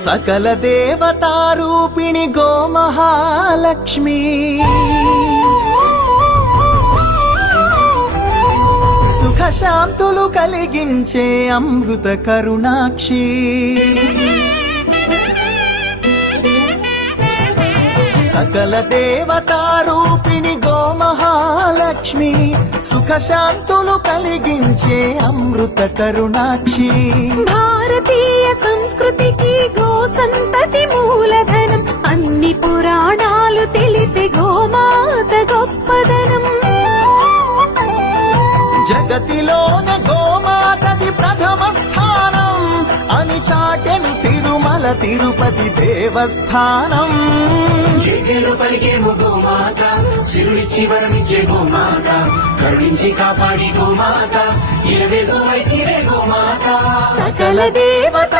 సకల దేవతారూపిణి గోమహాలక్ష్మి సుఖ శాంతులు కలిగించే అమృత కరుణాక్షి సకల దేవతారూపిణి గోమహాలక్ష్మి సుఖ శాంతులు కలిగించే అమృత కరుణాక్షి భారతీయ సంస్కృతికి గో సంతతి మూలధనం అన్ని పురాణాలు తెలిపే గోమాత గొప్పదనం జగతిలోన గోమాతది ప్రథమ స్థానం అని చాటెను తిరుమల తిరుపతి దేవస్థానం జేజేలు పలికేము గోమాత శివుడిచ్చి వరమిచ్చే గోమాత కరుణించి కాపాడి గోమాత ఇలవే గోవైతివే గోమాత సకల దేవత